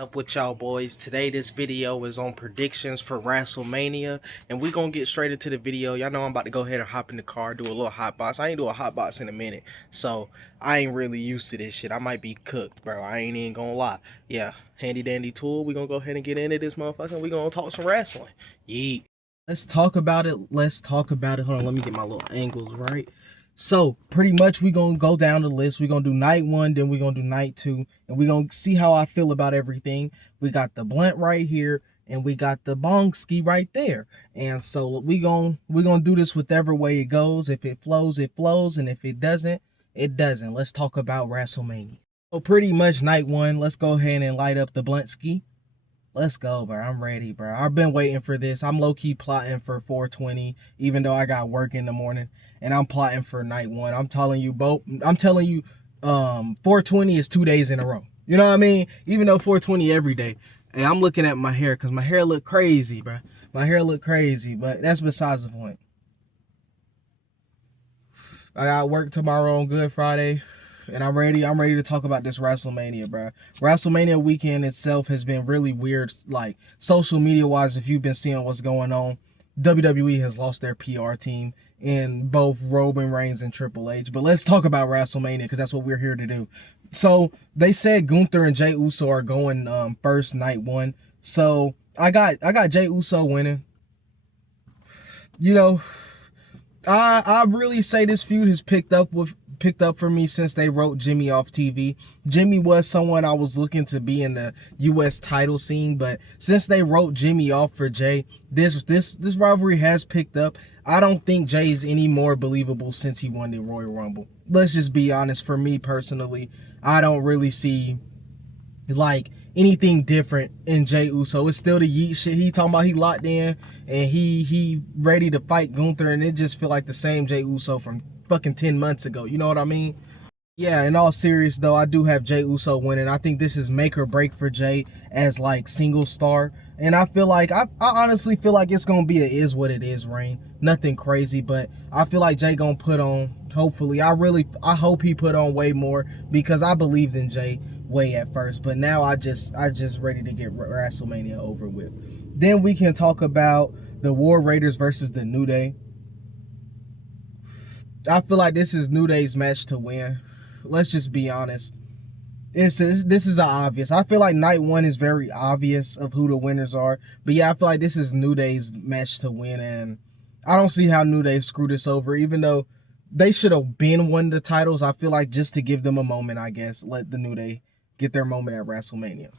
Up with y'all boys. Today this video is on predictions for Wrestlemania, and we gonna get straight into the video. Y'all know I'm about to go ahead and hop in the car, do a little hot box. I ain't do a hot box in a minute, so I ain't really used to this shit. I might be cooked, bro. I ain't even gonna lie. Yeah, handy dandy tool. We gonna go ahead and get into this motherfucker. We gonna talk some wrestling. Yeet. Let's talk about it. Hold on, let me get my little angles right. So pretty much we gonna go down the list. We gonna do night one, then we gonna do night two, and we gonna see how I feel about everything. We got the blunt right here, and we got the bong ski right there. And so we gonna do this whichever way it goes. If it flows, it flows, and if it doesn't, it doesn't. Let's talk about Wrestlemania. So pretty much night one. Let's go ahead and light up the blunt ski. Let's go, bro. I'm ready, bro. I've been waiting for this. I'm low-key plotting for 420, even though I got work in the morning. And I'm plotting for night one. I'm telling you, 420 is 2 days in a row. You know what I mean? Even though 420 every day. And I'm looking at my hair, because my hair look crazy, bro. My hair look crazy, but that's besides the point. I got work tomorrow on Good Friday. And I'm ready to talk about this Wrestlemania, bro. Wrestlemania weekend itself has been really weird, like social media wise. If you've been seeing what's going on, WWE has lost their PR team in both Roman Reigns and Triple H. But let's talk about Wrestlemania, because that's what we're here to do. So they said Gunther and Jey Uso are going first night one. So I got Jey Uso winning. You know, I really say this feud has picked up for me since they wrote Jimmy off TV. Jimmy was someone I was looking to be in the U.S. title scene, but since they wrote Jimmy off for Jay, this rivalry has picked up. I don't think Jay's any more believable since he won the Royal Rumble. Let's just be honest. For me personally, I don't really see like anything different in Jey Uso. It's still the yeet shit. He talking about he locked in and he ready to fight Gunther, and it just feel like the same Jey Uso from fucking 10 months ago. You know what I mean? Yeah, in all serious though, I do have Jey Uso winning. I think this is make or break for Jay as like single star. And I feel like, I honestly feel like it's going to be a is what it is reign. Nothing crazy, but I feel like Jay going to put on, hopefully, I hope he put on way more, because I believed in Jay way at first. But now I just ready to get WrestleMania over with. Then we can talk about the War Raiders versus the New Day. I feel like this is New Day's match to win. Let's just be honest. This is obvious. I feel like night one is very obvious of who the winners are. But yeah, I feel like this is New Day's match to win. And I don't see how New Day screw this over. Even though they should have been won the titles, I feel like just to give them a moment, I guess, let the New Day get their moment at WrestleMania.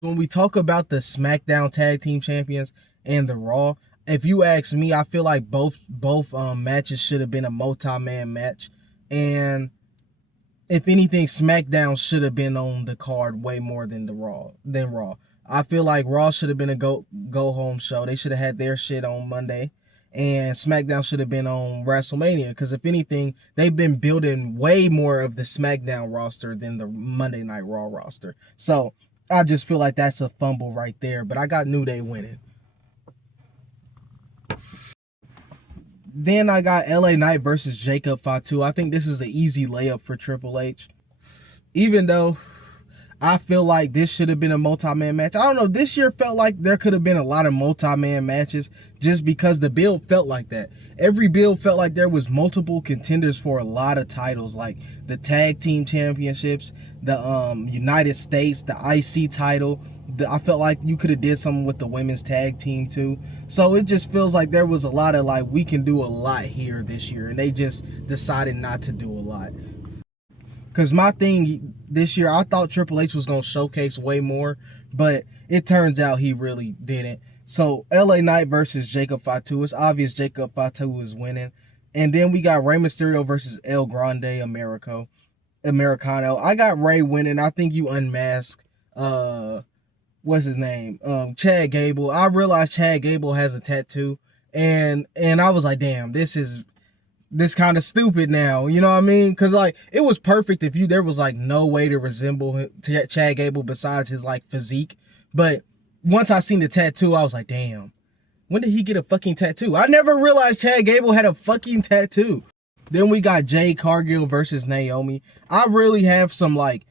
When we talk about the SmackDown Tag Team Champions and the Raw, if you ask me, I feel like both matches should have been a multi-man match. And if anything, SmackDown should have been on the card way more than Raw. I feel like Raw should have been a go home show. They should have had their shit on Monday, and SmackDown should have been on WrestleMania, because if anything, they've been building way more of the SmackDown roster than the Monday Night Raw roster. So I just feel like that's a fumble right there. But I got New Day winning. Then I got LA Knight versus Jacob Fatu. I think this is an easy layup for Triple H. Even though I feel like this should have been a multi-man match. I don't know. This year felt like there could have been a lot of multi-man matches just because the build felt like that. Every build felt like there was multiple contenders for a lot of titles, like the Tag Team Championships, the United States, the IC title. I felt like you could have did something with the women's tag team too. So it just feels like there was a lot of like, we can do a lot here this year, and they just decided not to do a lot. Because my thing this year, I thought Triple H was going to showcase way more, but it turns out he really didn't. So LA Knight versus Jacob Fatu. It's obvious Jacob Fatu is winning. And then we got Rey Mysterio versus El Grande Americano. I got Rey winning. I think you unmask what's his name? Chad Gable. I realized Chad Gable has a tattoo, and I was like, damn, this kind of stupid now. You know what I mean? Because like, it was perfect if there was like no way to resemble Chad Gable besides his like physique. But once I seen the tattoo, I was like, damn, when did he get a fucking tattoo? I never realized Chad Gable had a fucking tattoo. Then we got Jade Cargill versus Naomi. I really have some like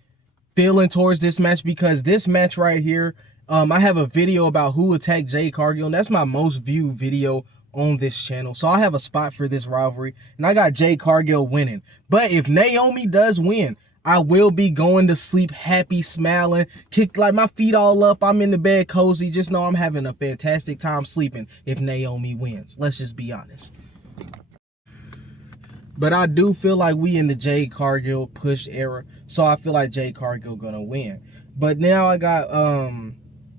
feeling towards this match, because this match right here, I have a video about who attacked Jade Cargill, and that's my most viewed video on this channel. So I have a spot for this rivalry, and I got Jade Cargill winning. But if Naomi does win, I will be going to sleep happy, smiling, kick like my feet all up. I'm in the bed cozy. Just know I'm having a fantastic time sleeping if Naomi wins. Let's just be honest. But I do feel like we in the Jade Cargill push era, so I feel like Jade Cargill gonna win. But now I got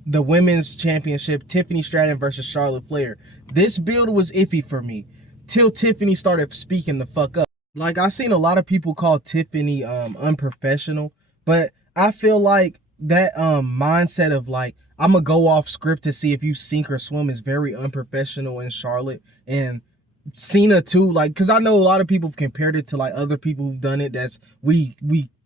the women's championship, Tiffany Stratton versus Charlotte Flair. This build was iffy for me till Tiffany started speaking the fuck up. Like, I seen a lot of people call Tiffany unprofessional, but I feel like that mindset of like, I'm gonna go off script to see if you sink or swim is very unprofessional in Charlotte. And Cena too, like, because I know a lot of people have compared it to like other people who've done it that's we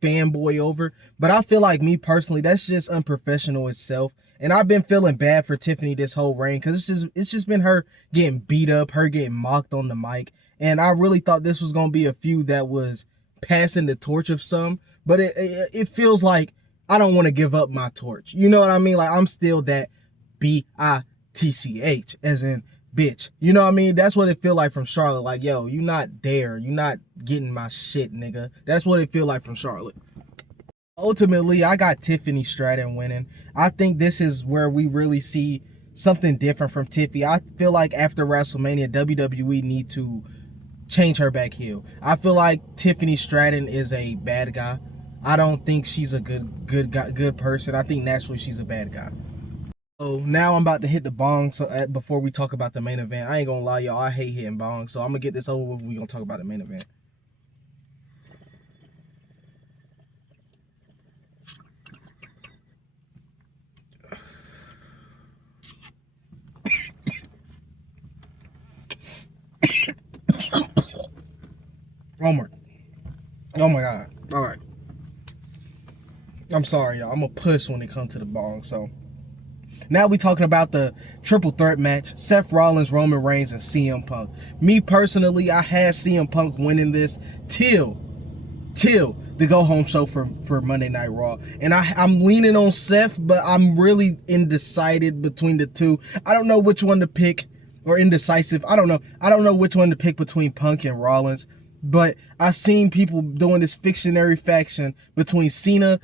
fanboy over, but I feel like, me personally, that's just unprofessional itself. And I've been feeling bad for Tiffany this whole reign, because it's just been her getting beat up, her getting mocked on the mic. And I really thought this was gonna be a feud that was passing the torch of some, but it feels like I don't want to give up my torch. You know what I mean? Like, I'm still that bitch, as in bitch. You know what I mean? That's what it feel like from Charlotte. Like, yo, you not there. You not getting my shit, nigga. That's what it feel like from Charlotte. Ultimately, I got Tiffany Stratton winning. I think this is where we really see something different from Tiffy. I feel like after WrestleMania, WWE need to change her back heel. I feel like Tiffany Stratton is a bad guy. I don't think she's a good person. I think naturally she's a bad guy. So now I'm about to hit the bong. So before we talk about the main event, I ain't gonna lie, y'all, I hate hitting bongs. So I'm gonna get this over with. We gonna talk about the main event. Oh my god. All right. I'm sorry, y'all. I'm a puss when it comes to the bong. So now we talking about the triple threat match: Seth Rollins, Roman Reigns, and CM Punk. Me personally, I had CM Punk winning this till the go home show for Monday Night Raw. And I'm leaning on Seth, but I'm really indecisive between the two. I don't know which one to pick, or indecisive. I don't know which one to pick between Punk and Rollins. But I've seen people doing this fictionary faction between Cena,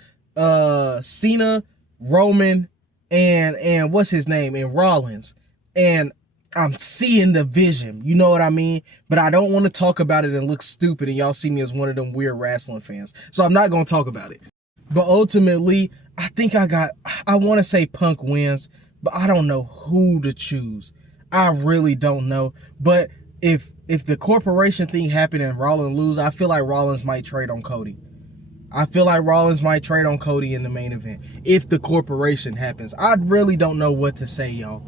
Roman, and what's his name, and Rollins. And I'm seeing the vision, you know what I mean? But I don't want to talk about it and look stupid, and y'all see me as one of them weird wrestling fans. So I'm not going to talk about it. But ultimately, I think I want to say Punk wins, but I don't know who to choose. I really don't know. But if the corporation thing happened and Rollins lose, I feel like Rollins might trade on Cody. I feel like Rollins might trade on Cody in the main event if the corporation happens. I really don't know what to say, y'all.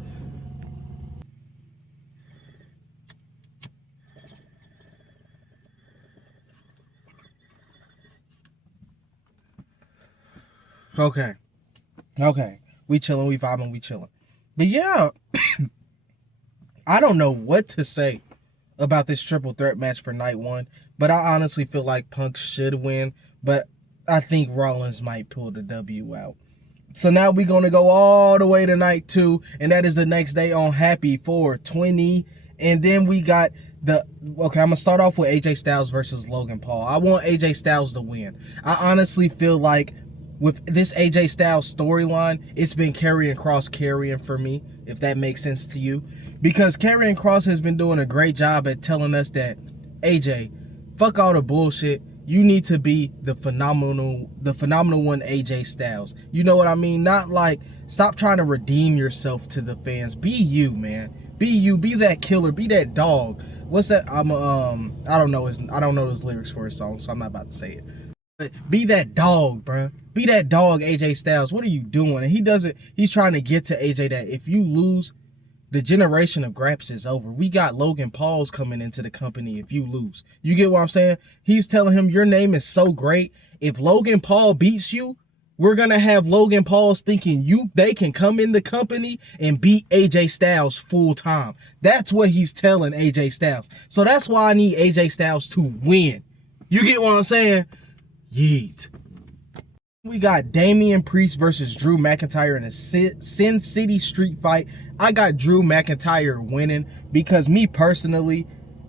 Okay. We chilling, we vibing, we chilling. But yeah, I don't know what to say about this triple threat match for night one, but I honestly feel like Punk should win, but I think Rollins might pull the W out. So now we're going to go all the way to night two, and that is the next day on Happy 420. And then we got I'm going to start off with AJ Styles versus Logan Paul. I want AJ Styles to win. I honestly feel like with this AJ Styles storyline, it's been Karrion Kross carrying for me, if that makes sense to you. Because Karrion Kross has been doing a great job at telling us that, AJ, fuck all the bullshit. You need to be the phenomenal one AJ Styles. You know what I mean? Not like, stop trying to redeem yourself to the fans. Be you, man. Be you. Be that killer. Be that dog. What's that? I don't know those lyrics for his song, so I'm not about to say it. But be that dog, bro. Be that dog, AJ Styles. What are you doing? And he's trying to get to AJ that if you lose, the generation of Graps is over. We got Logan Paul's coming into the company if you lose. You get what I'm saying? He's telling him your name is so great. If Logan Paul beats you, we're going to have Logan Paul's thinking they can come in the company and beat AJ Styles full time. That's what he's telling AJ Styles. So that's why I need AJ Styles to win. You get what I'm saying? Yeet. We got Damian Priest versus Drew McIntyre in a Sin City street fight. I got Drew McIntyre winning because me personally,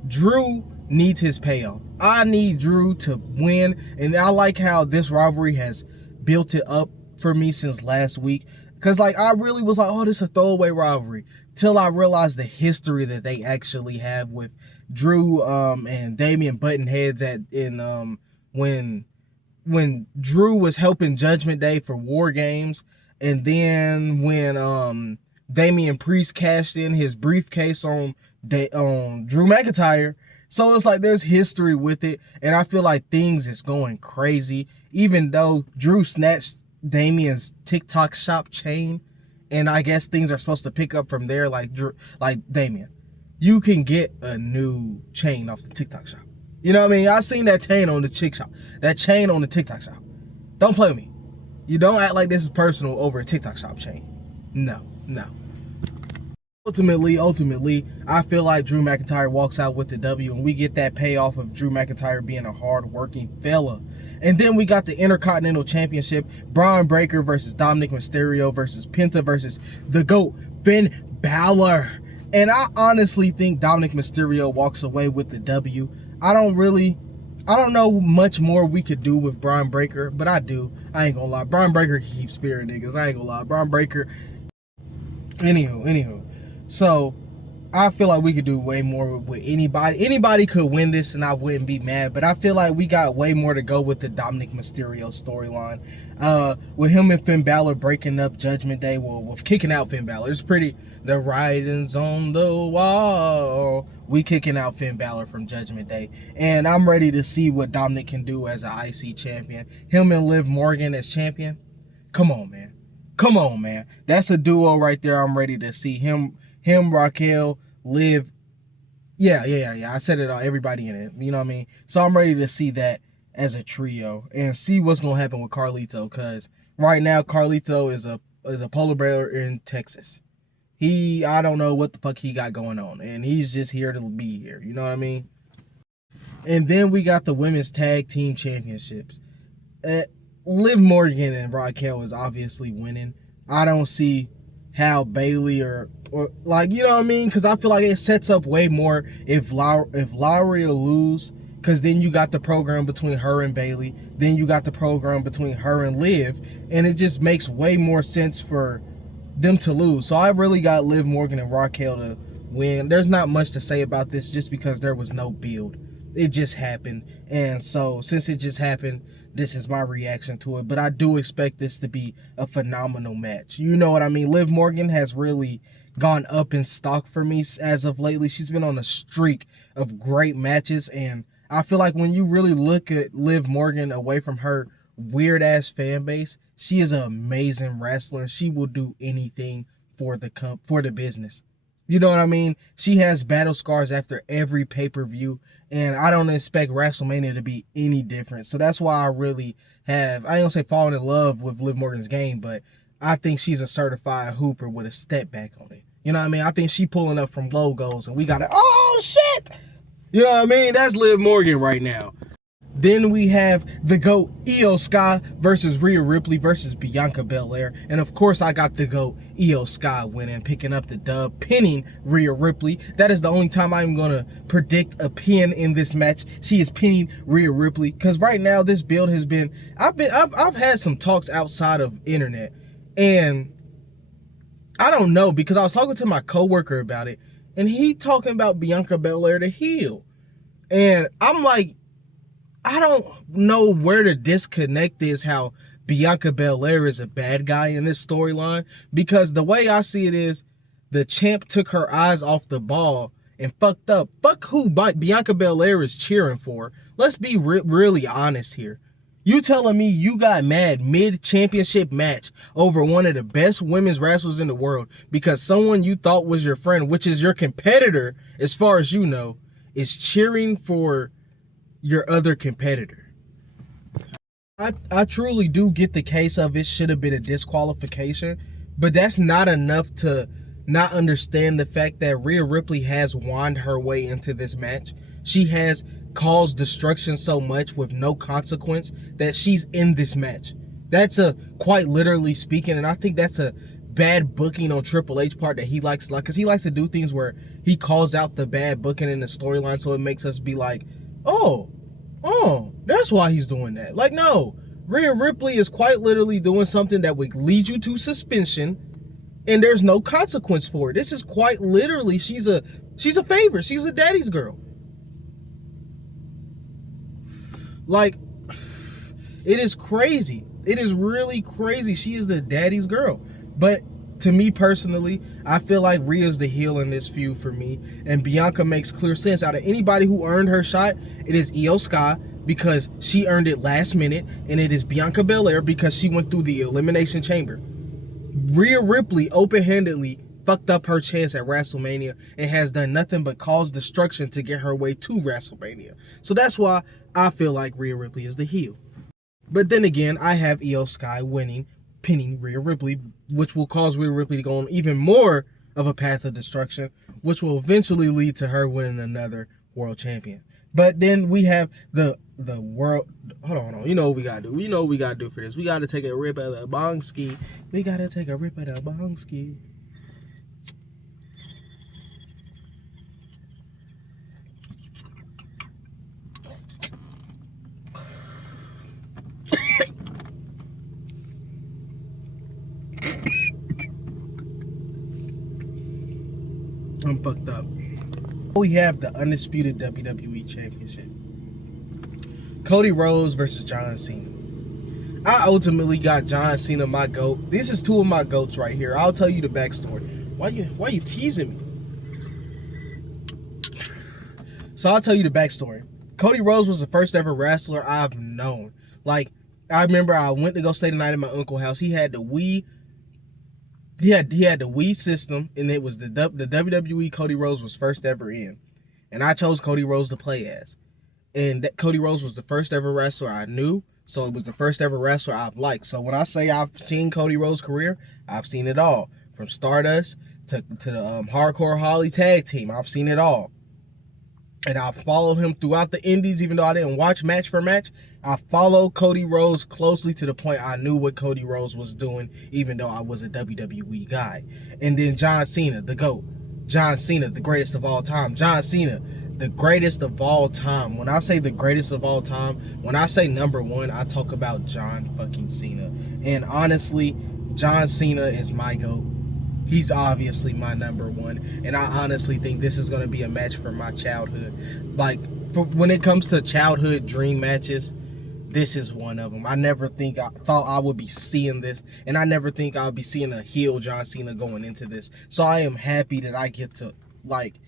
Drew needs his payoff. I need Drew to win, and I like how this rivalry has built it up for me since last week. Because like I really was like, oh, this is a throwaway rivalry. Till I realized the history that they actually have with Drew and Damian button heads when Drew was helping Judgment Day for War Games, and then when Damian Priest cashed in his briefcase on Drew McIntyre. So it's like there's history with it, and I feel like things is going crazy. Even though Drew snatched Damian's TikTok shop chain, and I guess things are supposed to pick up from there. Like Damian, you can get a new chain off the TikTok shop. You know what I mean? I seen that chain on the TikTok shop. Don't play with me. You don't act like this is personal over a TikTok shop chain. No. Ultimately, I feel like Drew McIntyre walks out with the W, and we get that payoff of Drew McIntyre being a hard-working fella. And then we got the Intercontinental Championship, Braun Breaker versus Dominic Mysterio versus Penta versus the GOAT, Finn Balor. And I honestly think Dominic Mysterio walks away with the W. I don't know much more we could do with Braun Breaker, but I do. I ain't gonna lie. Braun Breaker can keep spearing niggas. I ain't gonna lie. Braun Breaker. Anywho. So, I feel like we could do way more with anybody. Anybody could win this and I wouldn't be mad, but I feel like we got way more to go with the Dominic Mysterio storyline. With him and Finn Balor breaking up Judgment Day, with kicking out Finn Balor. It's pretty, the writing's on the wall. We kicking out Finn Balor from Judgment Day. And I'm ready to see what Dominic can do as an IC champion. Him and Liv Morgan as champion. Come on, man. That's a duo right there. I'm ready to see him, Raquel, Liv. Yeah. I said it all. Everybody in it. You know what I mean? So I'm ready to see that as a trio and see what's gonna happen with Carlito. Cause right now Carlito is a polar bear in Texas. I don't know what the fuck he got going on, and he's just here to be here. You know what I mean? And then we got the women's tag team championships. Liv Morgan and Raquel is obviously winning. I don't see how Bayley or like, you know what I mean? Because I feel like it sets up way more if Lowry will lose, because then you got the program between her and Bayley. Then you got the program between her and Liv, and it just makes way more sense for them to lose. So I really got Liv Morgan and Raquel to win. There's not much to say about this just because there was no build. It just happened. And so since it just happened, this is my reaction to it. But I do expect this to be a phenomenal match. You know what I mean? Liv Morgan has really gone up in stock for me as of lately. She's been on a streak of great matches. And I feel like when you really look at Liv Morgan away from her weird ass fan base, she is an amazing wrestler. She will do anything for the business. You know what I mean? She has battle scars after every pay-per-view, and I don't expect Wrestlemania to be any different. So that's why I really have, I don't say fallen in love with Liv Morgan's game, but I think she's a certified hooper with a step back on it. You know what I mean? I think she pulling up from logos, and we got to, oh shit! You know what I mean? That's Liv Morgan right now. Then we have the GOAT, Io Sky versus Rhea Ripley versus Bianca Belair. And of course, I got the GOAT, Io Sky, winning, picking up the dub, pinning Rhea Ripley. That is the only time I'm going to predict a pin in this match. She is pinning Rhea Ripley. Because right now, this build has been, I've had some talks outside of internet. And I don't know, because I was talking to my coworker about it. And he talking about Bianca Belair to heel. And I'm like, I don't know where the disconnect is, how Bianca Belair is a bad guy in this storyline, because the way I see it is the champ took her eyes off the ball and fucked up. Fuck who Bianca Belair is cheering for. Let's be really honest here. You telling me you got mad mid-championship match over one of the best women's wrestlers in the world because someone you thought was your friend, which is your competitor as far as you know, is cheering for your other competitor. I truly do get the case of it should have been a disqualification, but that's not enough to not understand the fact that Rhea Ripley has whined her way into this match. She has caused destruction so much with no consequence that she's in this match. That's a quite literally speaking, and I think that's a bad booking on Triple H part that he likes, like, because he likes to do things where he calls out the bad booking in the storyline, so it makes us be like, oh, that's why he's doing that. Like, no, Rhea Ripley is quite literally doing something that would lead you to suspension, and there's no consequence for it. This is quite literally, she's a favorite. She's a daddy's girl. Like, it is crazy. It is really crazy. She is the daddy's girl. But to me personally, I feel like Rhea's the heel in this feud for me. And Bianca makes clear sense. Out of anybody who earned her shot, it is Io Sky because she earned it last minute. And it is Bianca Belair because she went through the Elimination Chamber. Rhea Ripley open-handedly fucked up her chance at WrestleMania and has done nothing but cause destruction to get her way to WrestleMania. So that's why I feel like Rhea Ripley is the heel. But then again, I have Io Sky winning, pinning Rhea Ripley, which will cause Rhea Ripley to go on even more of a path of destruction, which will eventually lead to her winning another world champion. But then we have the world. Hold on. You know what we gotta do. You know what we gotta do for this. We gotta take a rip at the bong ski. We gotta take a rip at the bong ski. I'm fucked up. We have the undisputed WWE Championship. Cody Rhodes versus John Cena. I ultimately got John Cena, my GOAT. This is two of my GOATs right here. I'll tell you the backstory. Why you teasing me? So I'll tell you the backstory. Cody Rhodes was the first ever wrestler I've known. Like, I remember I went to go stay the night at my uncle's house. He had the Wii. He had the Wii system, and it was the WWE Cody Rhodes was first ever in. And I chose Cody Rhodes to play as. And that Cody Rhodes was the first ever wrestler I knew. So it was the first ever wrestler I've liked. So when I say I've seen Cody Rhodes' career, I've seen it all. From Stardust to the Hardcore Holly tag team. I've seen it all. And I followed him throughout the indies, even though I didn't watch match for match. I followed Cody Rhodes closely to the point I knew what Cody Rhodes was doing, even though I was a WWE guy. And then John Cena, the GOAT. John Cena, the greatest of all time. John Cena, the greatest of all time. When I say the greatest of all time, when I say number one, I talk about John fucking Cena. And honestly, John Cena is my GOAT. He's obviously my number one, and I honestly think this is going to be a match for my childhood. Like, when it comes to childhood dream matches, this is one of them. I thought I would be seeing this, and I never think I'll be seeing a heel John Cena going into this. So I am happy that I get to, like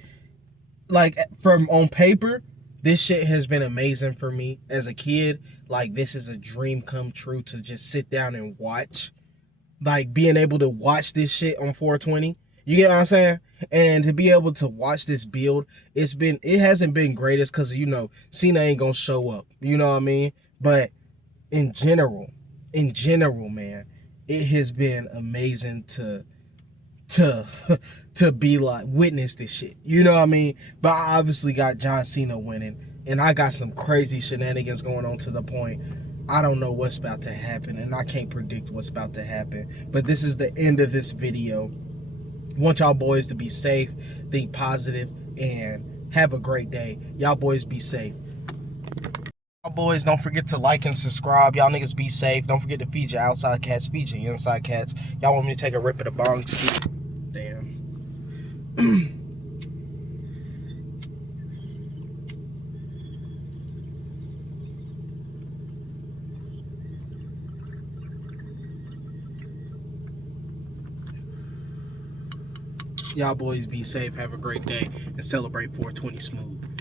from on paper, this shit has been amazing for me as a kid. Like, this is a dream come true to just sit down and watch. Like, being able to watch this shit on 420, you get what I'm saying? And to be able to watch this build, it hasn't been greatest because, you know, Cena ain't gonna show up, you know what I mean? But in general, man, it has been amazing to be like, witness this shit, you know what I mean? But I obviously got John Cena winning, and I got some crazy shenanigans going on to the point I don't know what's about to happen, and I can't predict what's about to happen. But this is the end of this video. I want y'all boys to be safe, think positive, and have a great day. Y'all boys be safe. Y'all boys, don't forget to like and subscribe. Y'all niggas be safe. Don't forget to feed your outside cats, feed your inside cats. Y'all want me to take a rip at the bong ski? Damn. Y'all boys be safe, have a great day, and celebrate 420 smooth.